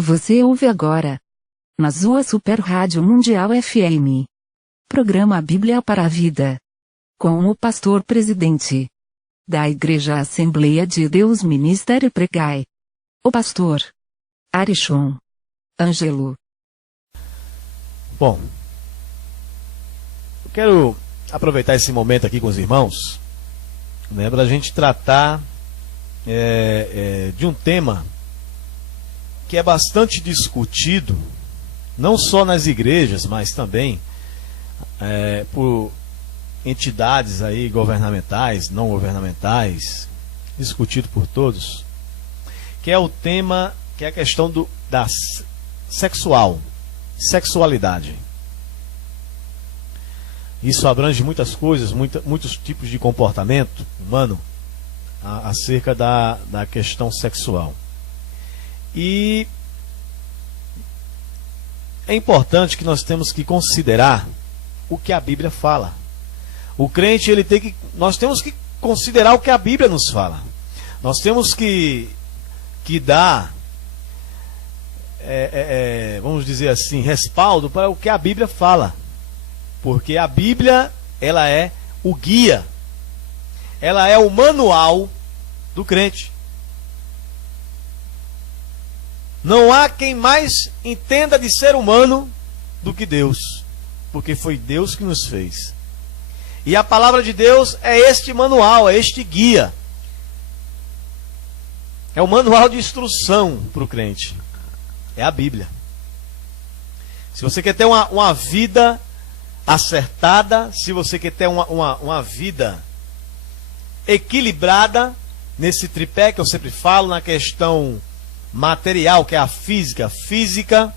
Você ouve agora, na sua Super Rádio Mundial FM, programa Bíblia para a Vida, com o pastor presidente da Igreja Assembleia de Deus Ministério Pregai, o pastor Arishon Ângelo. Bom, eu quero aproveitar esse momento aqui com os irmãos, né, para a gente tratar de um tema que é bastante discutido, não só nas igrejas, mas também por entidades aí governamentais, não governamentais, discutido por todos, que é o tema, que é a questão da sexualidade. Isso abrange muitas coisas, muitos tipos de comportamento humano acerca da questão sexual. E é importante que nós temos que considerar o que a Bíblia fala. O crente, nós temos que considerar o que a Bíblia nos fala. Nós temos que dar, vamos dizer assim, respaldo para o que a Bíblia fala. Porque a Bíblia, ela é o guia, ela é o manual do crente. Não há quem mais entenda de ser humano do que Deus, porque foi Deus que nos fez. E a palavra de Deus é este manual, é este guia. É o manual de instrução para o crente. É a Bíblia. Se você quer ter uma vida acertada, se você quer ter uma vida equilibrada, nesse tripé que eu sempre falo, na questão material, que é a física,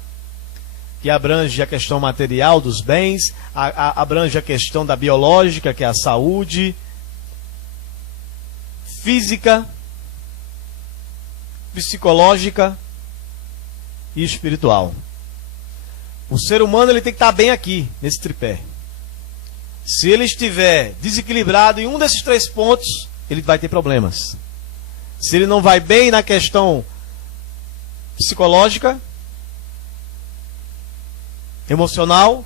que abrange a questão material dos bens, abrange a questão da biológica, que é a saúde, física, psicológica e espiritual. O ser humano, ele tem que estar bem aqui, nesse tripé. Se ele estiver desequilibrado em um desses três pontos, ele vai ter problemas. Se ele não vai bem na questão psicológica, emocional,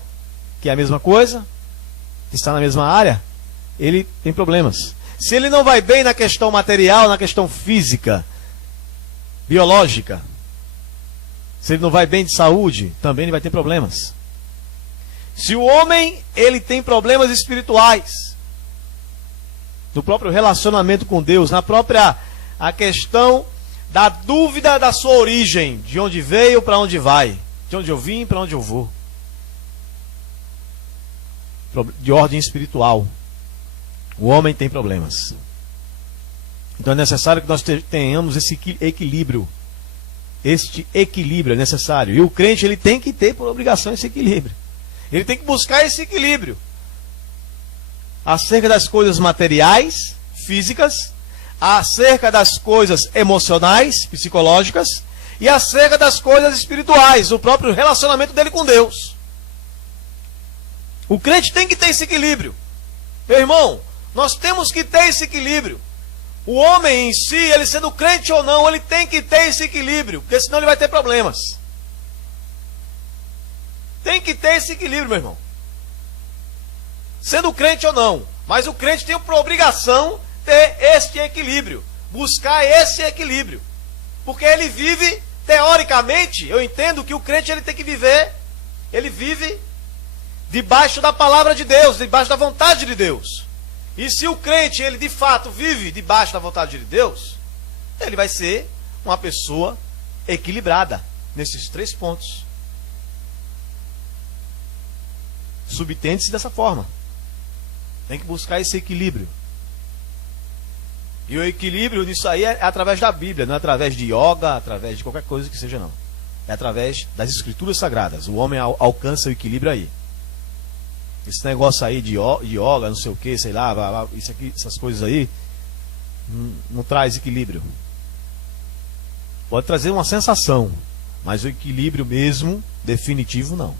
que é a mesma coisa, está na mesma área, ele tem problemas. Se ele não vai bem na questão material, na questão física, biológica, se ele não vai bem de saúde, também ele vai ter problemas. Se o homem, ele tem problemas espirituais, no próprio relacionamento com Deus, na própria a questão da dúvida da sua origem, de onde veio, para onde vai, de onde eu vim, para onde eu vou, de ordem espiritual, o homem tem problemas. Então é necessário que nós tenhamos esse equilíbrio. Este equilíbrio é necessário. E o crente, ele tem que ter por obrigação esse equilíbrio. Ele tem que buscar esse equilíbrio acerca das coisas materiais, físicas, acerca das coisas emocionais, psicológicas, e acerca das coisas espirituais, o próprio relacionamento dele com Deus. O crente tem que ter esse equilíbrio. Meu irmão, nós temos que ter esse equilíbrio. O homem em si, ele sendo crente ou não, ele tem que ter esse equilíbrio, porque senão ele vai ter problemas. Tem que ter esse equilíbrio, meu irmão. Sendo crente ou não, mas o crente tem por obrigação ter este equilíbrio, buscar esse equilíbrio, porque ele vive, teoricamente, eu entendo que o crente, ele tem que viver, ele vive debaixo da palavra de Deus, debaixo da vontade de Deus. E se o crente, ele de fato vive debaixo da vontade de Deus, ele vai ser uma pessoa equilibrada nesses três pontos. Subtende-se dessa forma. Tem que buscar esse equilíbrio. E o equilíbrio nisso aí é através da Bíblia, não é através de yoga, através de qualquer coisa que seja, não. É através das Escrituras Sagradas. O homem alcança o equilíbrio aí. Esse negócio aí de yoga, não sei o que, sei lá, isso aqui, essas coisas aí, não traz equilíbrio. Pode trazer uma sensação, mas o equilíbrio mesmo, definitivo, não.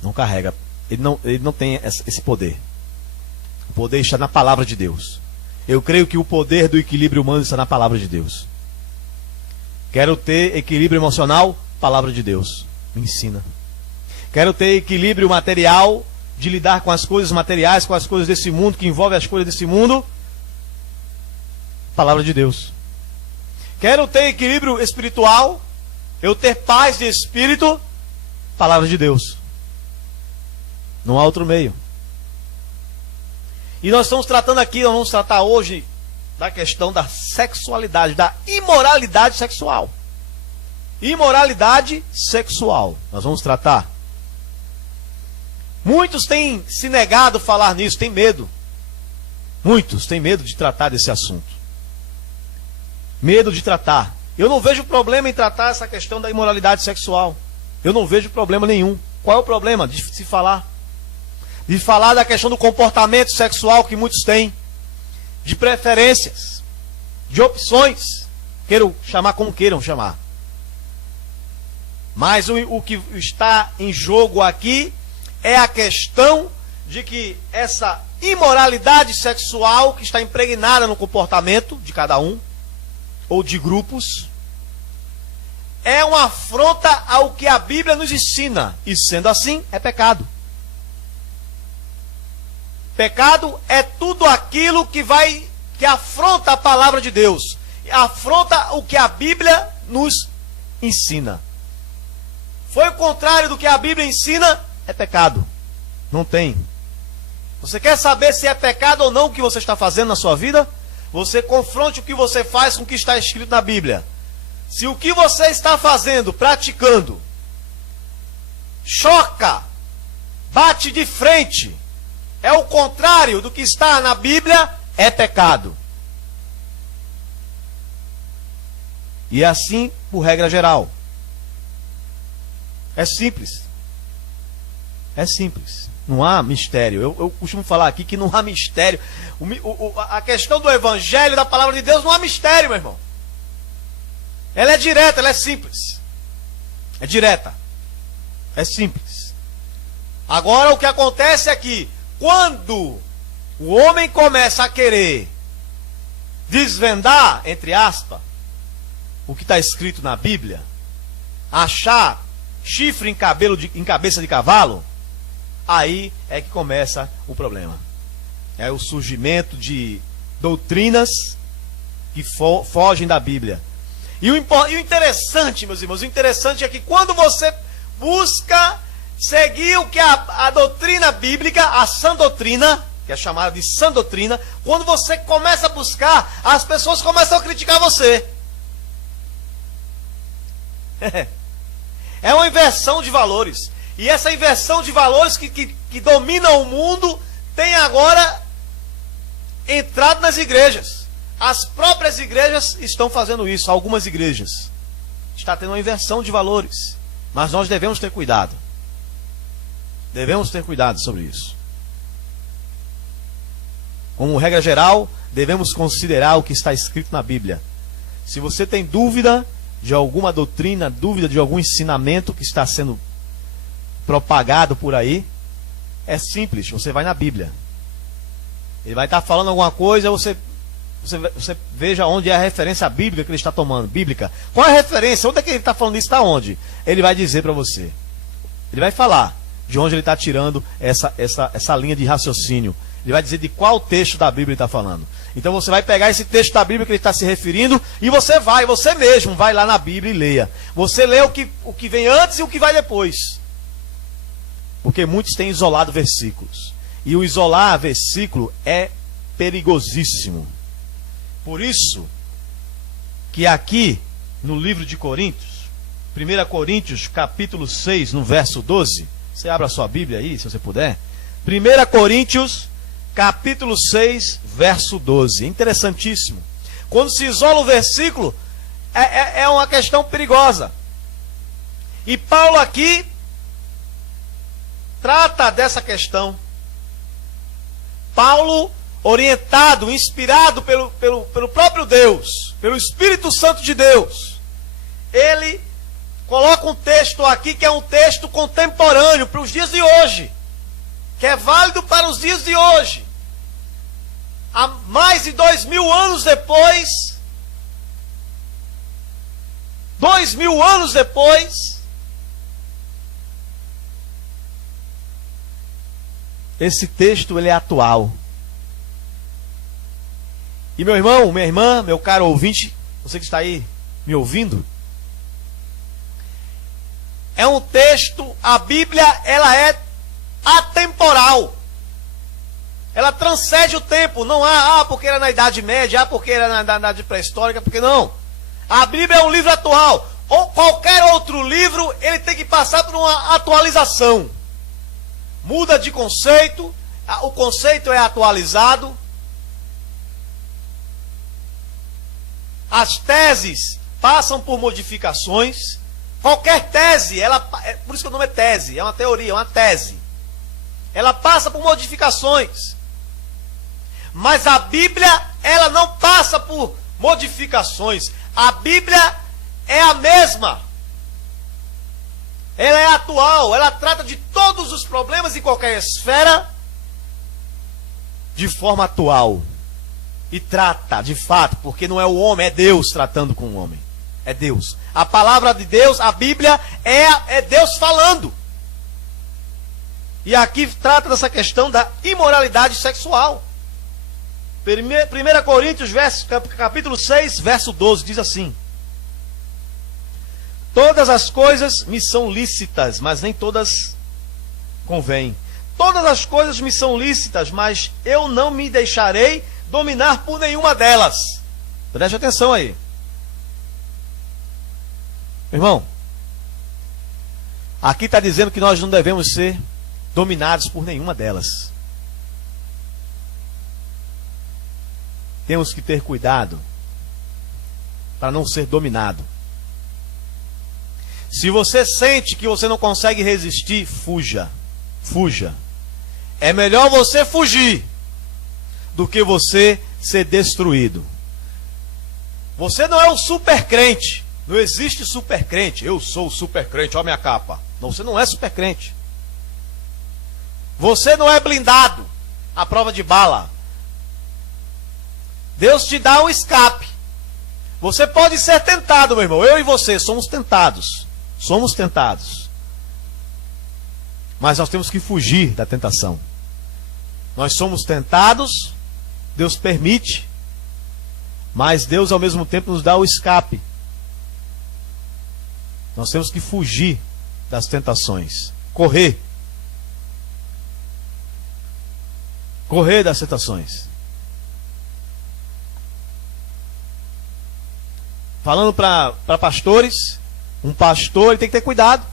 Não carrega. Ele não tem esse poder. O poder está na palavra de Deus. Eu creio que o poder do equilíbrio humano está na palavra de Deus. Quero ter equilíbrio emocional? Palavra de Deus me ensina. Quero ter equilíbrio material, de lidar com as coisas materiais, com as coisas desse mundo, que envolve as coisas desse mundo? Palavra de Deus. Quero ter equilíbrio espiritual, eu ter paz de espírito? Palavra de Deus. Não há outro meio. E nós estamos tratando aqui, nós vamos tratar hoje da questão da sexualidade, da imoralidade sexual. Imoralidade sexual. Nós vamos tratar. Muitos têm se negado a falar nisso, têm medo. Muitos têm medo de tratar desse assunto. Medo de tratar. Eu não vejo problema em tratar essa questão da imoralidade sexual. Eu não vejo problema nenhum. Qual é o problema de se falar? De falar da questão do comportamento sexual que muitos têm. De preferências. De opções. Queiram chamar como queiram chamar. Mas o que está em jogo aqui é a questão de que essa imoralidade sexual que está impregnada no comportamento de cada um, ou de grupos, é uma afronta ao que a Bíblia nos ensina. E sendo assim, é pecado. Pecado é tudo aquilo que afronta a palavra de Deus. Afronta o que a Bíblia nos ensina. Foi o contrário do que a Bíblia ensina, é pecado. Não tem. Você quer saber se é pecado ou não o que você está fazendo na sua vida? Você confronte o que você faz com o que está escrito na Bíblia. Se o que você está fazendo, praticando, choca, bate de frente, é o contrário do que está na Bíblia, é pecado. E é assim, por regra geral. É simples. É simples. Não há mistério. Eu costumo falar aqui que não há mistério. A questão do evangelho, da palavra de Deus, não há mistério, meu irmão. Ela é direta, ela é simples. É direta. É simples. Agora o que acontece é que quando o homem começa a querer desvendar, entre aspas, o que está escrito na Bíblia, achar chifre em cabeça de cavalo, aí é que começa o problema. É o surgimento de doutrinas que fogem da Bíblia. E o interessante, meus irmãos, o interessante é que quando você busca seguir o que a doutrina bíblica, a sã doutrina, que é chamada de sã doutrina, quando você começa a buscar, as pessoas começam a criticar você. É uma inversão de valores. E essa inversão de valores que domina o mundo tem agora entrado nas igrejas. As próprias igrejas estão fazendo isso. Algumas igrejas. Está tendo uma inversão de valores. Mas nós devemos ter cuidado. Devemos ter cuidado sobre isso. Como regra geral, devemos considerar o que está escrito na Bíblia. Se você tem dúvida de alguma doutrina, dúvida de algum ensinamento que está sendo propagado por aí, é simples, você vai na Bíblia. Ele vai estar falando alguma coisa, você veja onde é a referência bíblica que ele está tomando. Bíblica. Qual é a referência? Onde é que ele está falando isso? Está onde? Ele vai dizer para você. Ele vai falar de onde ele está tirando essa linha de raciocínio. Ele vai dizer de qual texto da Bíblia ele está falando. Então você vai pegar esse texto da Bíblia que ele está se referindo e você mesmo vai lá na Bíblia e leia. Você lê o que vem antes e o que vai depois. Porque muitos têm isolado versículos. E o isolar versículo é perigosíssimo. Por isso que aqui no livro de Coríntios, 1 Coríntios capítulo 6, no verso 12, você abra a sua Bíblia aí, se você puder. 1 Coríntios capítulo 6, verso 12. Interessantíssimo. Quando se isola o versículo, é uma questão perigosa. E Paulo aqui trata dessa questão. Paulo, orientado, inspirado pelo próprio Deus, pelo Espírito Santo de Deus, ele coloca um texto aqui que é um texto contemporâneo para os dias de hoje, que é válido para os dias de hoje. Há mais de 2000 anos depois, 2000 anos depois, esse texto ele é atual. E meu irmão, minha irmã, meu caro ouvinte, você que está aí me ouvindo, é um texto, a Bíblia, ela é atemporal. Ela transcende o tempo. Não há, porque era na Idade Média, porque era na Idade Pré-Histórica, porque não. A Bíblia é um livro atual. Ou qualquer outro livro, ele tem que passar por uma atualização. Muda de conceito, o conceito é atualizado. As teses passam por modificações. Qualquer tese, por isso que o nome é tese, é uma teoria, é uma tese. Ela passa por modificações. Mas a Bíblia, ela não passa por modificações. A Bíblia é a mesma. Ela é atual, ela trata de todos os problemas em qualquer esfera de forma atual. E trata, de fato, porque não é o homem, é Deus tratando com o homem. É Deus. A palavra de Deus, a Bíblia, é Deus falando. E aqui trata dessa questão da imoralidade sexual. 1 Coríntios, capítulo 6, verso 12, diz assim: todas as coisas me são lícitas, mas nem todas convêm. Todas as coisas me são lícitas, mas eu não me deixarei dominar por nenhuma delas. Preste atenção aí. Irmão, aqui está dizendo que nós não devemos ser dominados por nenhuma delas. Temos que ter cuidado para não ser dominado. Se você sente que você não consegue resistir, fuja. Fuja. É melhor você fugir do que você ser destruído. Você não é um super crente. Não existe super crente. Eu sou o super crente, olha minha capa. Não, você não é super crente. Você não é blindado à prova de bala. Deus te dá um escape. Você pode ser tentado, meu irmão. Eu e você somos tentados. Somos tentados. Mas nós temos que fugir da tentação. Nós somos tentados, Deus permite, mas Deus ao mesmo tempo nos dá o escape. Nós temos que fugir das tentações. Correr. Correr das tentações. Falando para pastores, um pastor ele tem que ter cuidado.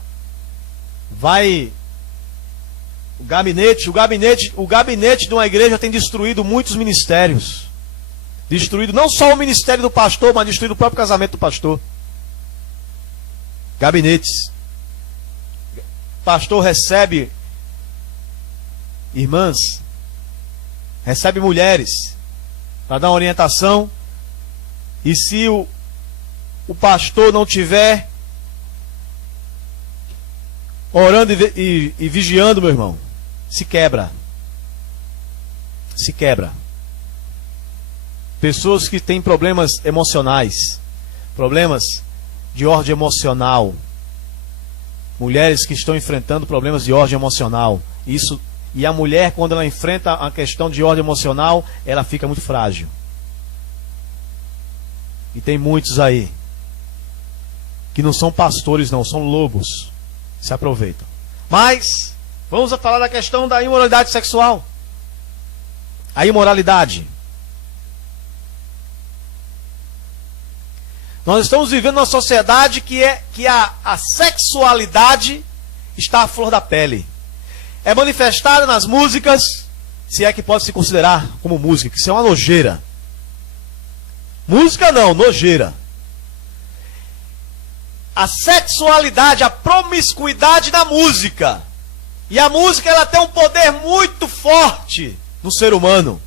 O gabinete de uma igreja tem destruído muitos ministérios. Destruído não só o ministério do pastor, mas destruído o próprio casamento do pastor. Gabinetes. Pastor recebe irmãs, recebe mulheres para dar uma orientação. E se o pastor não tiver orando e vigiando, meu irmão, se quebra. Se quebra. Pessoas que têm problemas emocionais, problemas de ordem emocional, mulheres que estão enfrentando problemas de ordem emocional, e a mulher, quando ela enfrenta a questão de ordem emocional, ela fica muito frágil. E tem muitos aí que não são pastores, não, são lobos. Se aproveitam. Mas vamos falar da questão da imoralidade sexual. A imoralidade. Nós estamos vivendo numa sociedade que a sexualidade está à flor da pele. É manifestada nas músicas, se é que pode se considerar como música, que isso é uma nojeira. Música não, nojeira. A sexualidade, a promiscuidade da música. E a música ela tem um poder muito forte no ser humano.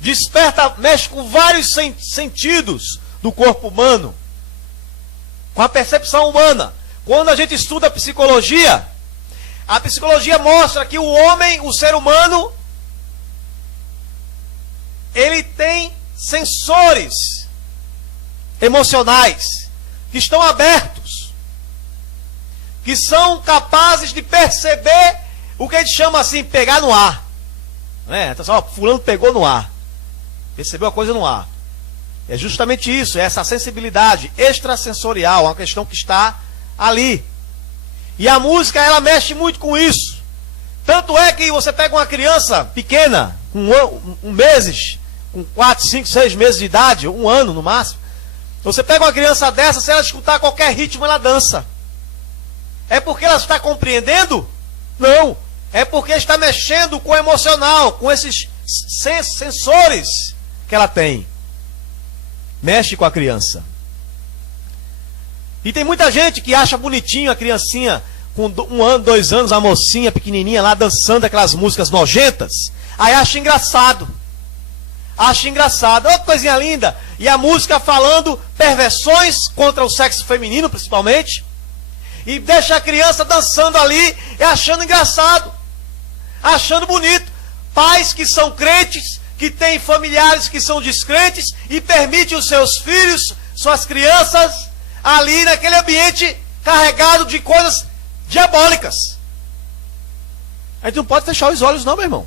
Desperta, mexe com vários sentidos do corpo humano. Com a percepção humana. Quando a gente estuda psicologia, a psicologia mostra que o homem, o ser humano, ele tem sensores emocionais que estão abertos, que são capazes de perceber o que a gente chama assim, pegar no ar. Né? Então, ó, fulano pegou no ar, percebeu a coisa no ar. É justamente isso, é essa sensibilidade extrasensorial, uma questão que está ali. E a música, ela mexe muito com isso. Tanto é que você pega uma criança pequena, com meses, com 4, 5, 6 meses de idade, 1 ano no máximo. Você pega uma criança dessa, se ela escutar qualquer ritmo, ela dança. É porque ela está compreendendo? Não. É porque está mexendo com o emocional, com esses sensores que ela tem. Mexe com a criança. E tem muita gente que acha bonitinho a criancinha com 1 ano, 2 anos, a mocinha pequenininha lá dançando aquelas músicas nojentas. Aí acha engraçado. Acha engraçado. Olha que coisinha linda. E a música falando perversões contra o sexo feminino, principalmente. E deixa a criança dançando ali e achando engraçado. Achando bonito. Pais que são crentes, que têm familiares que são descrentes e permitem os seus filhos, suas crianças, ali naquele ambiente carregado de coisas diabólicas. A gente não pode fechar os olhos não, meu irmão.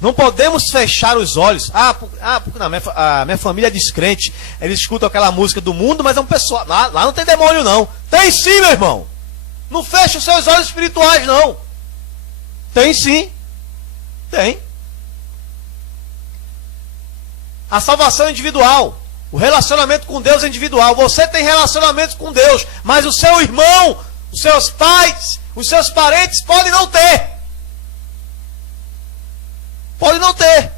Não podemos fechar os olhos. Porque não, a minha família é descrente. Eles escutam aquela música do mundo, mas é um pessoal. Lá não tem demônio, não. Tem sim, meu irmão. Não fecha os seus olhos espirituais, não. Tem sim. Tem. A salvação é individual. O relacionamento com Deus é individual. Você tem relacionamento com Deus, mas o seu irmão, os seus pais, os seus parentes podem não ter. Pode não ter.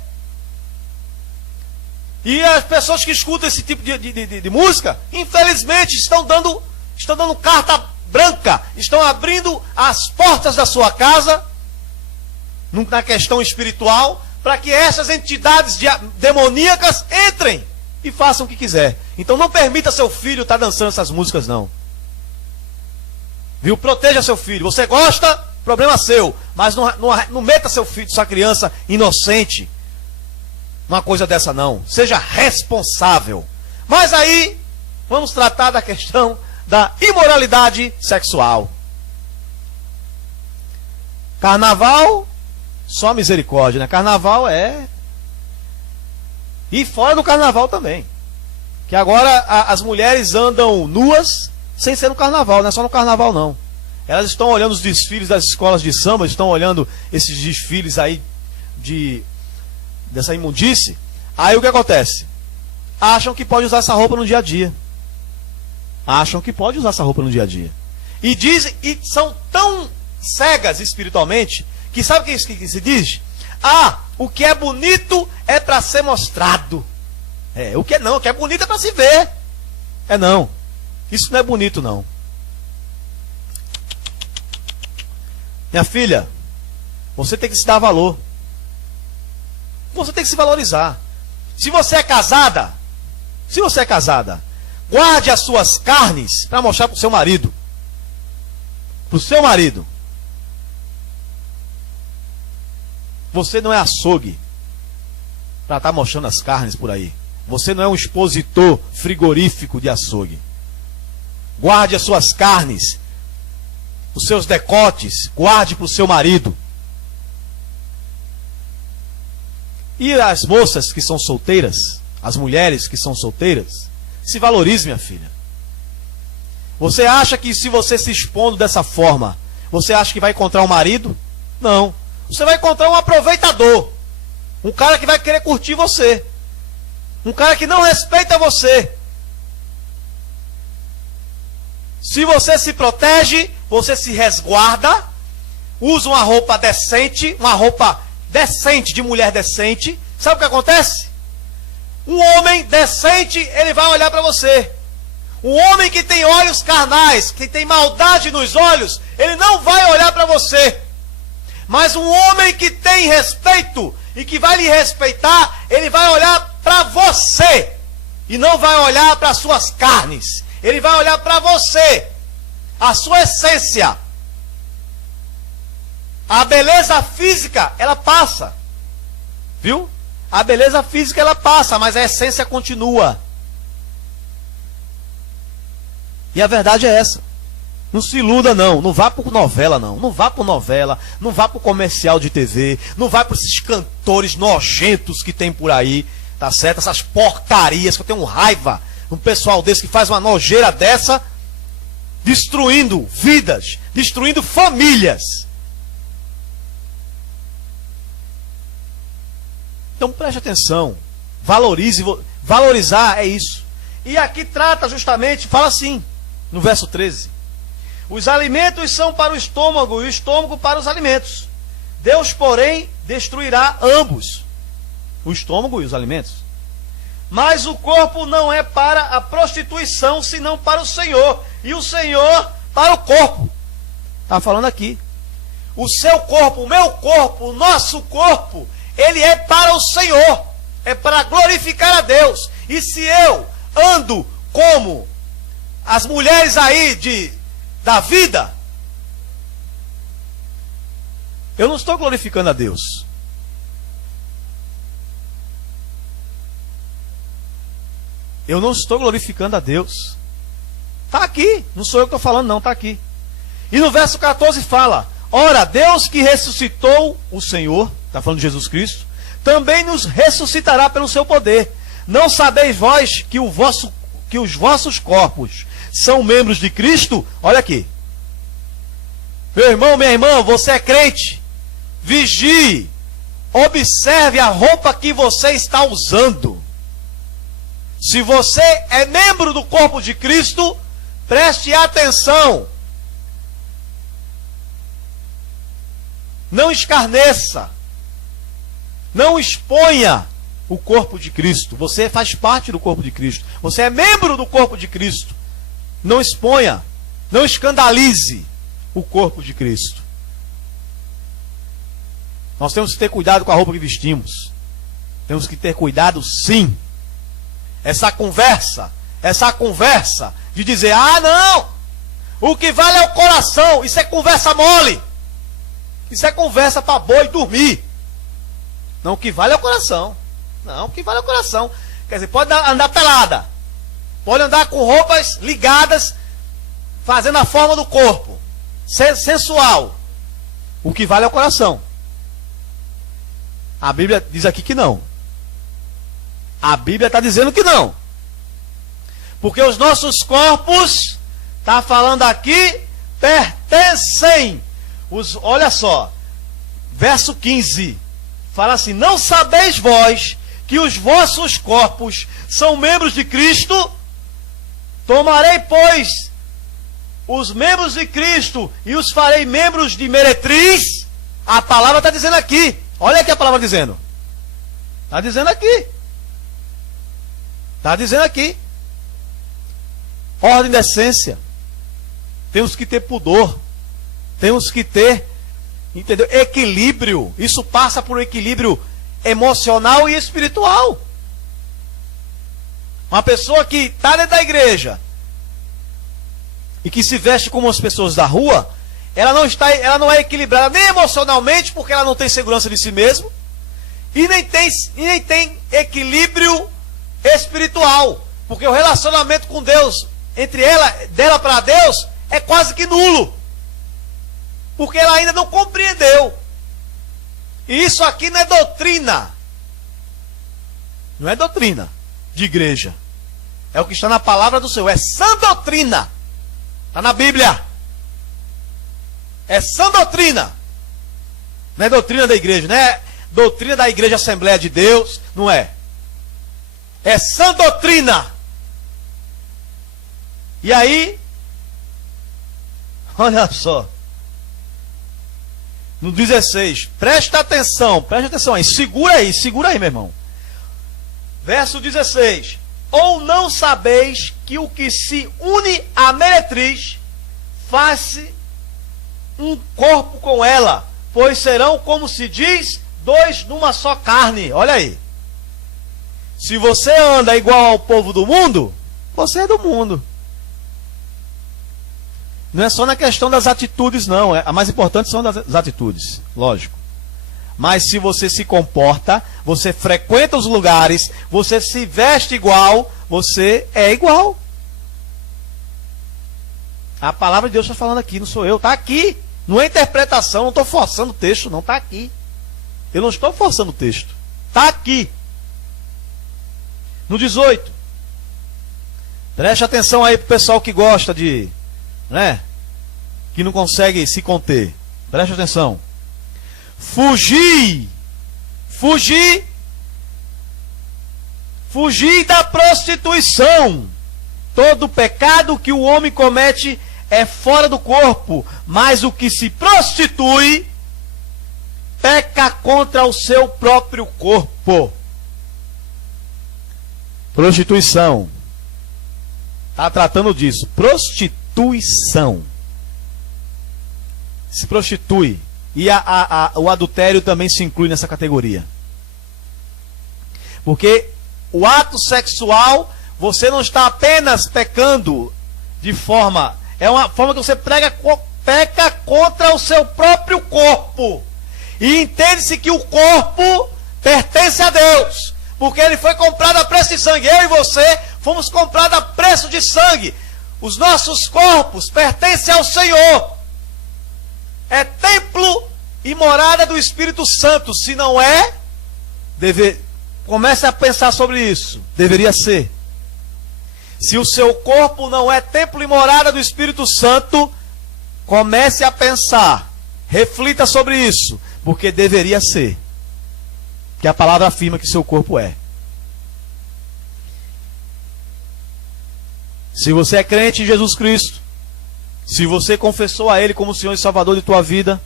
E as pessoas que escutam esse tipo de música, infelizmente, estão dando carta branca, estão abrindo as portas da sua casa, na questão espiritual, para que essas entidades demoníacas entrem e façam o que quiser. Então não permita seu filho estar dançando essas músicas, não. Viu? Proteja seu filho. Você gosta? Problema seu. Mas não meta seu filho, sua criança inocente numa coisa dessa, não. Seja responsável. Mas aí, vamos tratar da questão da imoralidade sexual. Carnaval, só misericórdia, né? Carnaval é... E fora do carnaval também. Que agora as mulheres andam nuas sem ser no carnaval, não é só no carnaval, não. Elas estão olhando os desfiles das escolas de samba, estão olhando esses desfiles aí dessa imundície. Aí o que acontece? Acham que pode usar essa roupa no dia a dia. Acham que pode usar essa roupa no dia a dia. E dizem, e são tão cegas espiritualmente, que sabe o que se diz? O que é bonito é para ser mostrado. O que é bonito é para se ver. Não. Isso não é bonito, não. Minha filha, você tem que se dar valor. Você tem que se valorizar. Se você é casada, guarde as suas carnes para mostrar para o seu marido. Para o seu marido. Você não é açougue para estar mostrando as carnes por aí. Você não é um expositor frigorífico de açougue. Guarde as suas carnes, os seus decotes, guarde para o seu marido. E as moças que são solteiras, as mulheres que são solteiras, se valorize, minha filha. Você acha que se você se expondo dessa forma, você acha que vai encontrar um marido? Não. Você vai encontrar um aproveitador. Um cara que vai querer curtir você. Um cara que não respeita você. Se você se protege, você se resguarda, usa uma roupa decente, de mulher decente. Sabe o que acontece? Um homem decente, ele vai olhar para você. Um homem que tem olhos carnais, que tem maldade nos olhos, ele não vai olhar para você. Mas um homem que tem respeito e que vai lhe respeitar, ele vai olhar para você e não vai olhar para suas carnes. Ele vai olhar para você, a sua essência. A beleza física, ela passa. Viu? A beleza física, ela passa, mas a essência continua. E a verdade é essa. Não se iluda não, não vá por novela não, não vá por novela, não vá por comercial de TV, não vá por esses cantores nojentos que tem por aí, tá certo? Essas porcarias que eu tenho raiva, um pessoal desse que faz uma nojeira dessa, destruindo vidas, destruindo famílias. Então preste atenção, valorize, valorizar é isso. E aqui trata justamente, fala assim, no verso 13. Os alimentos são para o estômago e o estômago para os alimentos. Deus, porém, destruirá ambos, o estômago e os alimentos. Mas o corpo não é para a prostituição, senão para o Senhor, e o Senhor para o corpo. Está falando aqui. O seu corpo, o meu corpo, o nosso corpo, ele é para o Senhor, é para glorificar a Deus. E se eu ando como as mulheres aí da vida, eu não estou glorificando a Deus. Eu não estou glorificando a Deus. Está aqui, não sou eu que estou falando não, está aqui. E no verso 14 fala: ora, Deus que ressuscitou o Senhor, está falando de Jesus Cristo, também nos ressuscitará pelo seu poder. Não sabeis vós que os vossos corpos são membros de Cristo? Olha aqui. Meu irmão, minha irmã, você é crente. Vigie. Observe a roupa que você está usando. Se você é membro do corpo de Cristo, preste atenção. Não escarneça. Não exponha o corpo de Cristo. Você faz parte do corpo de Cristo. Você é membro do corpo de Cristo. Não exponha, não escandalize o corpo de Cristo. Nós temos que ter cuidado com a roupa que vestimos. Temos que ter cuidado, sim. Essa conversa de dizer: ah, não, o que vale é o coração. Isso é conversa mole. Isso é conversa para boi dormir. Não, o que vale é o coração. Não, o que vale é o coração. Quer dizer, pode andar pelada, pode andar com roupas ligadas, fazendo a forma do corpo, sensual. O que vale é o coração. A Bíblia diz aqui que não. A Bíblia está dizendo que não. Porque os nossos corpos, está falando aqui, pertencem. Olha só, verso 15, fala assim: não sabeis vós que os vossos corpos são membros de Cristo? Tomarei, pois, os membros de Cristo e os farei membros de meretriz? A palavra está dizendo aqui. Olha aqui a palavra dizendo. Está dizendo aqui. Está dizendo aqui. Ordem da essência. Temos que ter pudor. Temos que ter, entendeu? Equilíbrio. Isso passa por um equilíbrio emocional e espiritual. Uma pessoa que está dentro da igreja e que se veste como as pessoas da rua, ela não é equilibrada nem emocionalmente, porque ela não tem segurança de si mesma, e nem tem equilíbrio espiritual, porque o relacionamento com Deus, dela para Deus, é quase que nulo, porque ela ainda não compreendeu. E isso aqui não é doutrina. Não é doutrina de igreja. É o que está na palavra do Senhor. É sã doutrina. Está na Bíblia. É sã doutrina. Não é doutrina da igreja. Não é doutrina da igreja Assembleia de Deus. Não é. É sã doutrina. E aí, olha só. No 16, presta atenção aí, segura aí, meu irmão. Verso 16: ou não sabeis que o que se une à meretriz faz um corpo com ela, pois serão, como se diz, dois numa só carne. Olha aí. Se você anda igual ao povo do mundo, você é do mundo. Não é só na questão das atitudes, não. A mais importante são as atitudes, lógico. Mas se você se comporta, você frequenta os lugares, você se veste igual, você é igual. A palavra de Deus está falando aqui, não sou eu. Está aqui. Não é interpretação, não estou forçando o texto, não. Está aqui. Eu não estou forçando o texto. Está aqui. No 18. Preste atenção aí pro pessoal que gosta de... né? Que não consegue se conter. Preste atenção. Fugir da prostituição. Todo pecado que o homem comete é fora do corpo, mas o que se prostitui peca contra o seu próprio corpo. Prostituição. Está tratando disso. Prostituição. Se prostitui. E o adultério também se inclui nessa categoria. Porque o ato sexual, você não está apenas pecando de forma... É uma forma que você peca contra o seu próprio corpo. E entende-se que o corpo pertence a Deus. Porque ele foi comprado a preço de sangue. Eu e você fomos comprados a preço de sangue. Os nossos corpos pertencem ao Senhor. É templo e morada do Espírito Santo. Se não é, comece a pensar sobre isso. Deveria ser. Se o seu corpo não é templo e morada do Espírito Santo, comece a pensar. Reflita sobre isso. Porque deveria ser. Que a palavra afirma que seu corpo é. Se você é crente em Jesus Cristo, se você confessou a Ele como Senhor e Salvador de tua vida,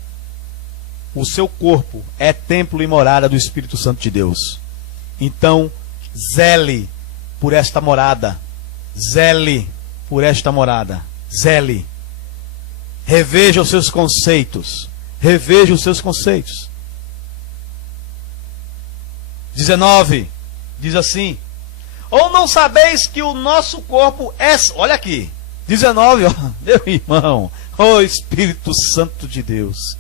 o seu corpo é templo e morada do Espírito Santo de Deus. Então, zele por esta morada. Zele por esta morada. Zele. Reveja os seus conceitos. Reveja os seus conceitos. 19. Diz assim: ou não sabeis que o nosso corpo é... Olha aqui. 19, ó, meu irmão. Ô Espírito Santo de Deus.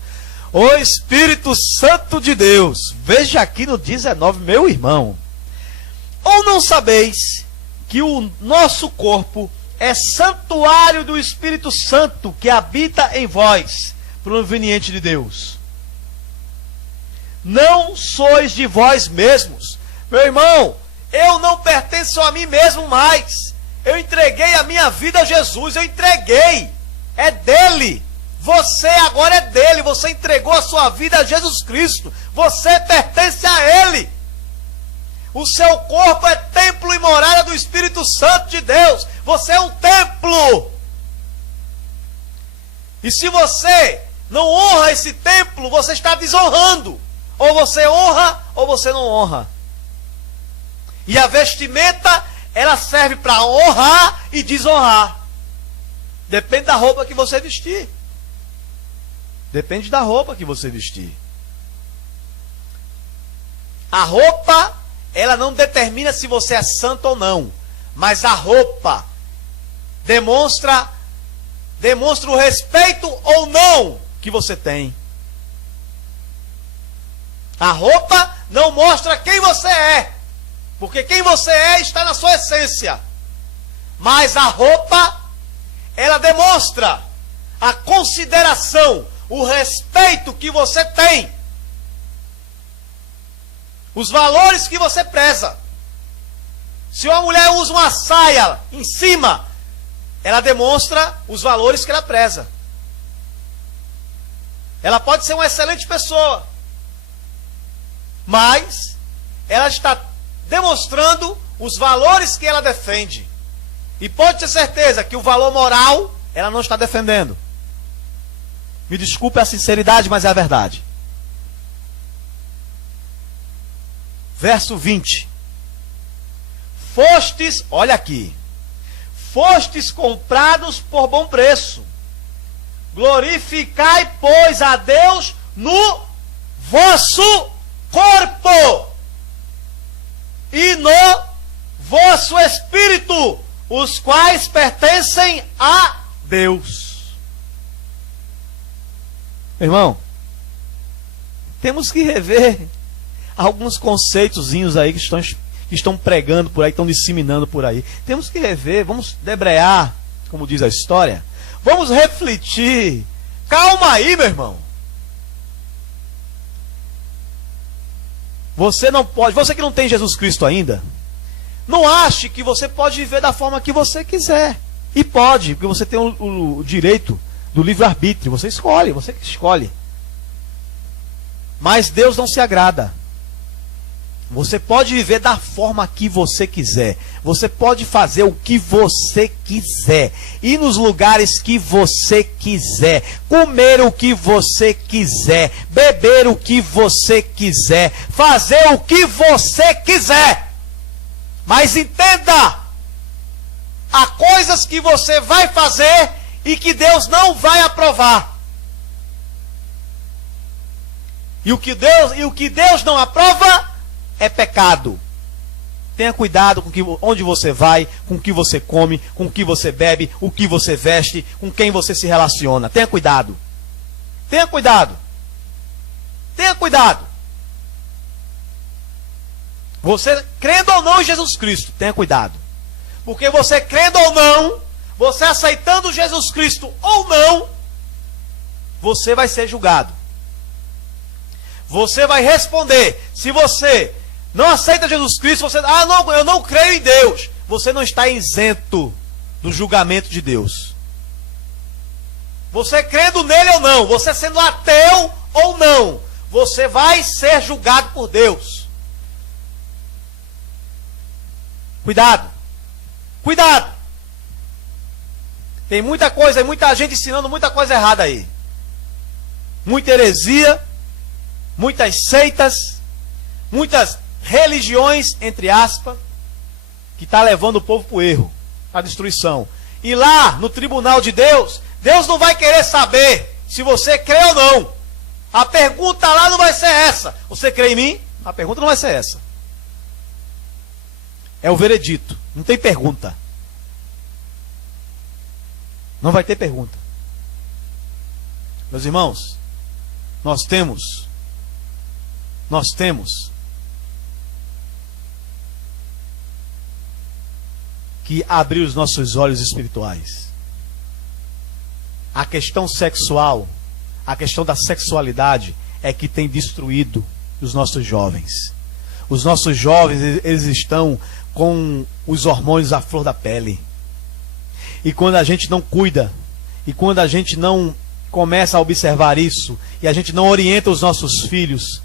Ô Espírito Santo de Deus. Veja aqui no 19, meu irmão. Ou não sabeis que o nosso corpo é santuário do Espírito Santo que habita em vós, proveniente de Deus. Não sois de vós mesmos. Meu irmão, eu não pertenço a mim mesmo mais. Eu entreguei a minha vida a Jesus. Eu entreguei. É dele. Você agora é dele. Você entregou a sua vida a Jesus Cristo. Você pertence a Ele. O seu corpo é templo e morada do Espírito Santo de Deus. Você é um templo. E se você não honra esse templo, você está desonrando. Ou você honra, ou você não honra. E a vestimenta, ela serve para honrar e desonrar. Depende da roupa que você vestir. Depende da roupa que você vestir. A roupa, ela não determina se você é santo ou não. Mas a roupa demonstra o respeito ou não que você tem. A roupa não mostra quem você é. Porque quem você é está na sua essência. Mas a roupa, ela demonstra a consideração, o respeito que você tem. Os valores que você preza. Se uma mulher usa uma saia em cima, ela demonstra os valores que ela preza. Ela pode ser uma excelente pessoa, mas ela está demonstrando os valores que ela defende. E pode ter certeza que o valor moral ela não está defendendo. Me desculpe a sinceridade, mas é a verdade. Verso 20. Fostes, olha aqui. Fostes comprados por bom preço. Glorificai, pois, a Deus no vosso corpo e no vosso espírito, os quais pertencem a Deus. Irmão, temos que rever alguns conceitozinhos aí que estão pregando por aí, estão disseminando por aí. Temos que rever, vamos debrear, como diz a história, Vamos refletir. Calma aí, meu irmão. Você não pode, você que não tem Jesus Cristo ainda, não ache que você pode viver da forma que você quiser. E pode, porque você tem o direito do livre-arbítrio. Você escolhe, você que escolhe. Mas Deus não se agrada. Você pode viver da forma que você quiser. Você pode fazer o que você quiser. Ir nos lugares que você quiser. Comer o que você quiser. Beber o que você quiser. Fazer o que você quiser. Mas entenda: há coisas que você vai fazer e que Deus não vai aprovar. E o que Deus não aprova é pecado. Tenha cuidado com onde você vai, com o que você come, com o que você bebe, o que você veste, com quem você se relaciona. Tenha cuidado. Tenha cuidado. Tenha cuidado. Você crendo ou não em Jesus Cristo, tenha cuidado. Porque você crendo ou não, você aceitando Jesus Cristo ou não, você vai ser julgado. Você vai responder. Se você não aceita Jesus Cristo, você... não, eu não creio em Deus. Você não está isento do julgamento de Deus. Você crendo nele ou não, você sendo ateu ou não, você vai ser julgado por Deus. Cuidado. Cuidado. Tem muita coisa, muita gente ensinando muita coisa errada aí. Muita heresia, muitas seitas, muitas religiões, entre aspas, que está levando o povo para o erro, para a destruição. E lá, no tribunal de Deus, Deus não vai querer saber se você crê ou não. A pergunta lá não vai ser essa. Você crê em mim? A pergunta não vai ser essa. É o veredito. Não tem pergunta. Não vai ter pergunta. Meus irmãos, nós temos que abrir os nossos olhos espirituais. A questão sexual, a questão da sexualidade é que tem destruído os nossos jovens. Os nossos jovens, eles estão com os hormônios à flor da pele. E quando a gente não cuida, e quando a gente não começa a observar isso, e a gente não orienta os nossos filhos,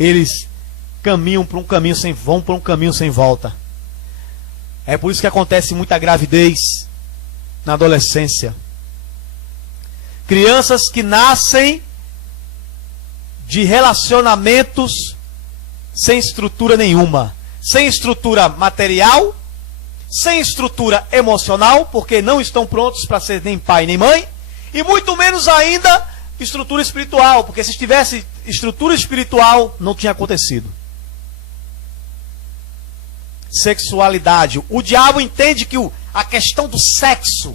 eles caminham para um caminho vão para um caminho sem volta. É por isso que acontece muita gravidez na adolescência. Crianças que nascem de relacionamentos sem estrutura nenhuma. Sem estrutura material, sem estrutura emocional, porque não estão prontos para ser nem pai nem mãe, e muito menos ainda estrutura espiritual, porque se tivesse estrutura espiritual, não tinha acontecido. Sexualidade. O diabo entende que a questão do sexo,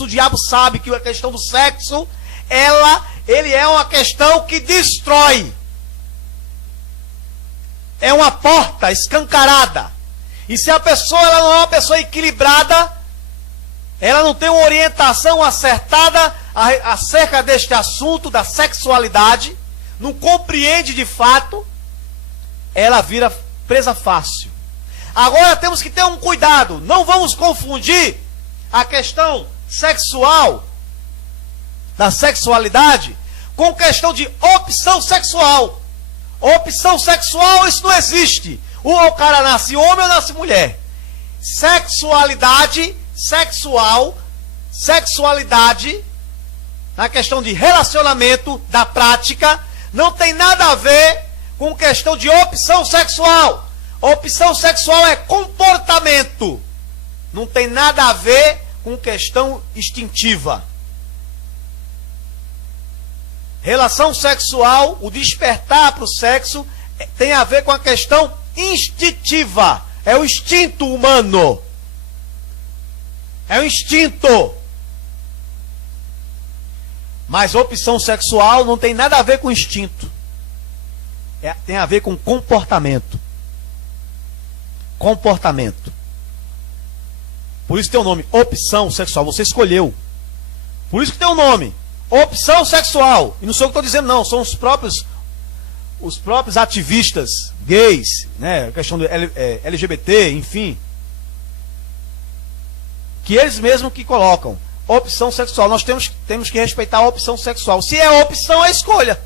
o diabo sabe que a questão do sexo, ele é uma questão que destrói. É uma porta escancarada. E se a pessoa ela não é uma pessoa equilibrada, ela não tem uma orientação acertada acerca deste assunto da sexualidade, não compreende de fato, ela vira presa fácil. Agora temos que ter um cuidado. Não vamos confundir a questão sexual, da sexualidade, com questão de opção sexual. Opção sexual, isso não existe. Ou o cara nasce homem ou nasce mulher. Sexualidade, sexualidade, na questão de relacionamento, da prática, não tem nada a ver com questão de opção sexual. Opção sexual é comportamento. Não tem nada a ver com questão instintiva. Relação sexual, o despertar para o sexo, tem a ver com a questão instintiva. É o instinto humano. É o instinto. Mas opção sexual não tem nada a ver com instinto. Tem a ver com comportamento. Comportamento. Por isso tem o nome opção sexual. Você escolheu. Por isso que tem o nome opção sexual. E não sou eu que estou dizendo, não. São os próprios ativistas gays, né? A questão do LGBT, enfim. Que eles mesmos que colocam. Opção sexual. Nós temos que respeitar a opção sexual. Se é opção, é escolha.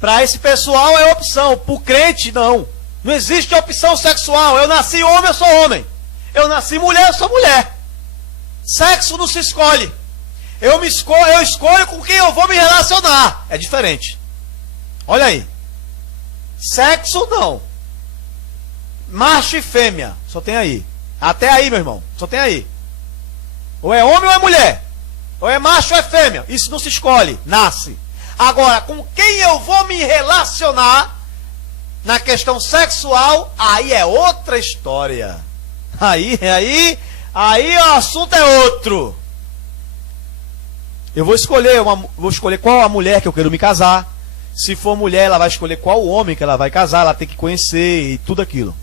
Para esse pessoal é opção. Para o crente, não. Não existe opção sexual. Eu nasci homem, eu sou homem. Eu nasci mulher, eu sou mulher. Sexo não se escolhe. Eu escolho com quem eu vou me relacionar. É diferente. Olha aí. Sexo, não. Macho e fêmea. Só tem aí. Até aí, meu irmão. Só tem aí. Ou é homem ou é mulher. Ou é macho ou é fêmea. Isso não se escolhe. Nasce. Agora, com quem eu vou me relacionar na questão sexual, aí é outra história. Aí o assunto é outro. Eu vou escolher qual a mulher que eu quero me casar. Se for mulher, ela vai escolher qual homem que ela vai casar, ela tem que conhecer e tudo aquilo.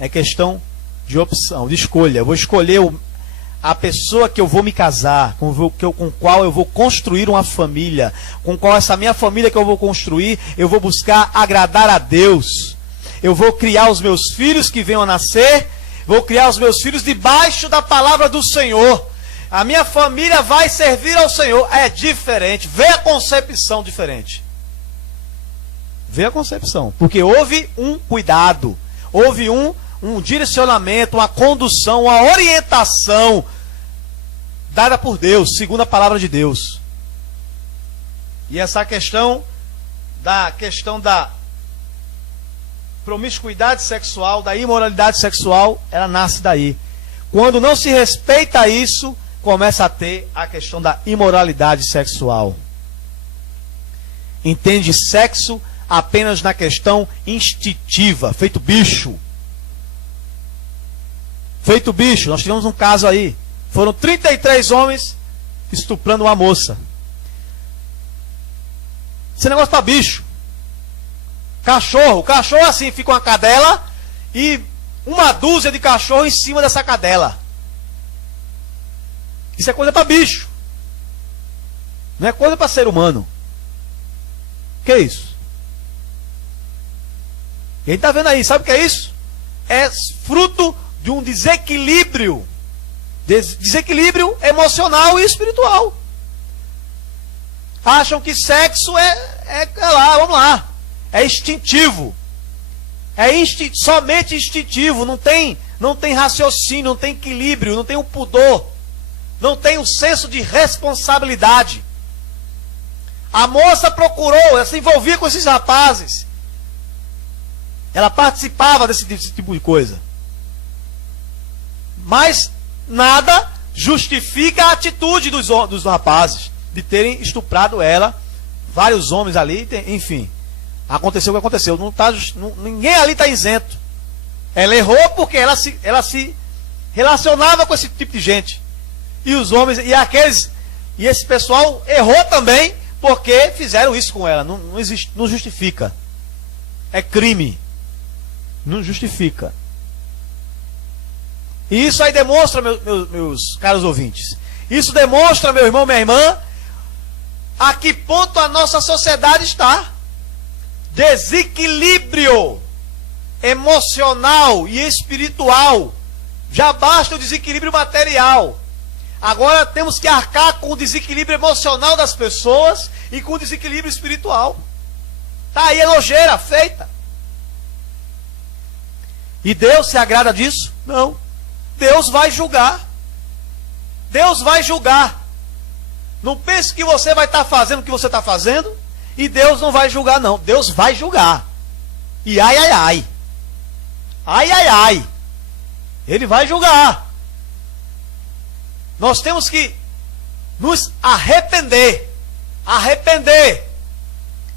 É questão de opção, de escolha. Eu vou escolher a pessoa que eu vou me casar, com qual eu vou construir uma família, com qual essa minha família que eu vou construir, eu vou buscar agradar a Deus. Eu vou criar os meus filhos que venham a nascer, vou criar os meus filhos debaixo da palavra do Senhor. A minha família vai servir ao Senhor. É diferente. Vê a concepção diferente. Vê a concepção. Porque houve um cuidado, houve um direcionamento, uma condução, uma orientação dada por Deus, segundo a palavra de Deus. E essa questão da promiscuidade sexual, da imoralidade sexual, ela nasce daí. Quando não se respeita isso, começa a ter a questão da imoralidade sexual. Entende sexo apenas na questão instintiva, feito bicho. Feito bicho. Nós tivemos um caso aí. Foram 33 homens estuprando uma moça. Esse negócio para bicho. Cachorro assim, fica uma cadela e uma dúzia de cachorro em cima dessa cadela. Isso é coisa para bicho. Não é coisa para ser humano. Que é isso? Quem está vendo aí, sabe o que é isso? É fruto de um desequilíbrio emocional e espiritual. Acham que sexo é instintivo. Somente instintivo, não tem raciocínio, não tem equilíbrio, não tem o pudor, não tem o senso de responsabilidade. A moça procurou, ela se envolvia com esses rapazes. Ela participava desse tipo de coisa. Mas nada justifica a atitude dos rapazes de terem estuprado ela, vários homens ali, enfim. Aconteceu o que aconteceu. Ninguém ali está isento. Ela errou porque ela se relacionava com esse tipo de gente. E os homens, e esse pessoal errou também porque fizeram isso com ela. Não justifica. É crime. Não justifica. E isso aí demonstra, meus caros ouvintes, isso demonstra, meu irmão, minha irmã, a que ponto a nossa sociedade está. Desequilíbrio emocional e espiritual. Já basta o desequilíbrio material. Agora temos que arcar com o desequilíbrio emocional das pessoas e com o desequilíbrio espiritual. Está aí a nojeira feita. E Deus se agrada disso? Não. Deus vai julgar. Deus vai julgar. Não pense que você vai estar fazendo o que você está fazendo e Deus não vai julgar, não. Deus vai julgar. E ai, ai, ai. Ai, ai, ai. Ele vai julgar. Nós temos que nos arrepender. Arrepender.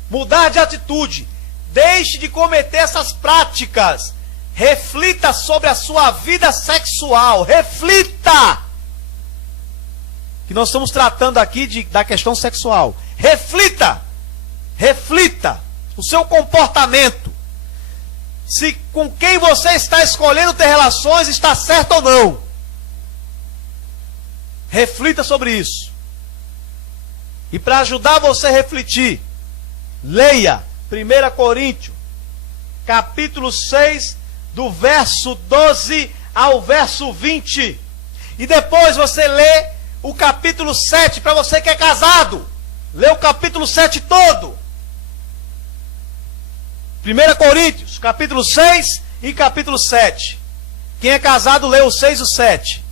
Mudar de atitude. Deixe de cometer essas práticas. Reflita sobre a sua vida sexual. Reflita. Que nós estamos tratando aqui da questão sexual. Reflita. Reflita o seu comportamento. se com quem você está escolhendo ter relações está certo ou não. Reflita sobre isso. E para ajudar você a refletir, leia 1 Coríntios, capítulo 6, do verso 12 ao verso 20. E depois você lê o capítulo 7, para você que é casado. Lê o capítulo 7 todo. 1 Coríntios, capítulo 6 e capítulo 7. Quem é casado, lê o 6 e o 7.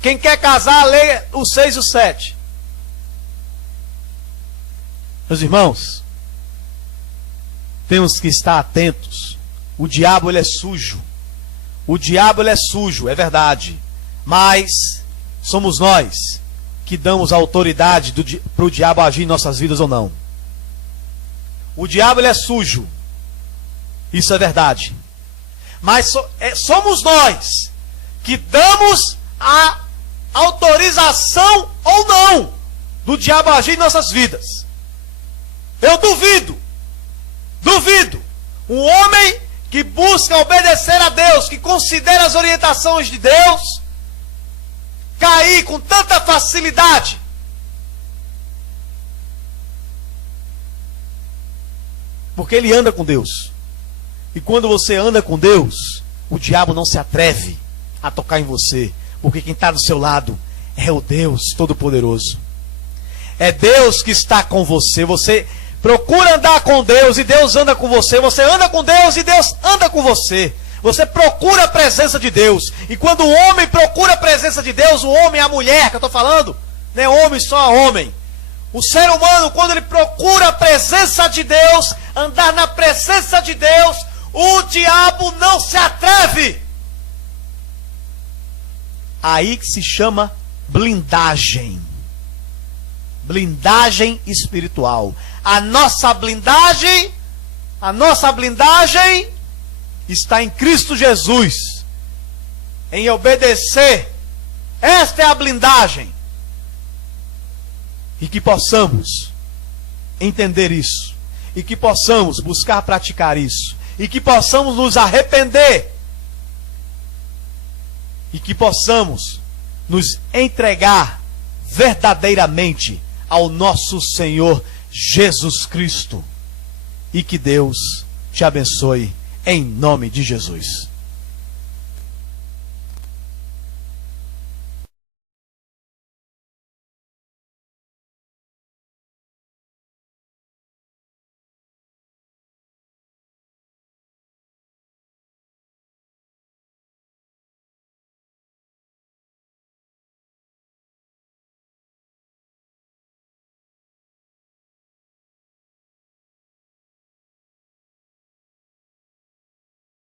Quem quer casar, lê o 6 e o 7. Meus irmãos, temos que estar atentos. O diabo, ele é sujo. O diabo, ele é sujo, é verdade. Mas somos nós que damos autoridade para o diabo agir em nossas vidas ou não. O diabo, ele é sujo. Isso é verdade. Mas somos nós que damos a autorização ou não do diabo agir em nossas vidas. Eu duvido. Um homem que busca obedecer a Deus, que considera as orientações de Deus, cair com tanta facilidade. Porque ele anda com Deus. E quando você anda com Deus, o diabo não se atreve a tocar em você. Porque quem está do seu lado é o Deus Todo-Poderoso. É Deus que está com você. Você procura andar com Deus e Deus anda com você. Você anda com Deus e Deus anda com você. Você procura a presença de Deus. E quando o homem procura a presença de Deus, o homem é a mulher que eu estou falando, não é homem só homem. O ser humano, quando ele procura a presença de Deus, andar na presença de Deus, o diabo não se atreve. Aí que se chama blindagem. Blindagem espiritual. A nossa blindagem está em Cristo Jesus. Em obedecer. Esta é a blindagem. E que possamos entender isso. E que possamos buscar praticar isso. E que possamos nos arrepender. E que possamos nos entregar verdadeiramente ao nosso Senhor Jesus Cristo. E que Deus te abençoe em nome de Jesus.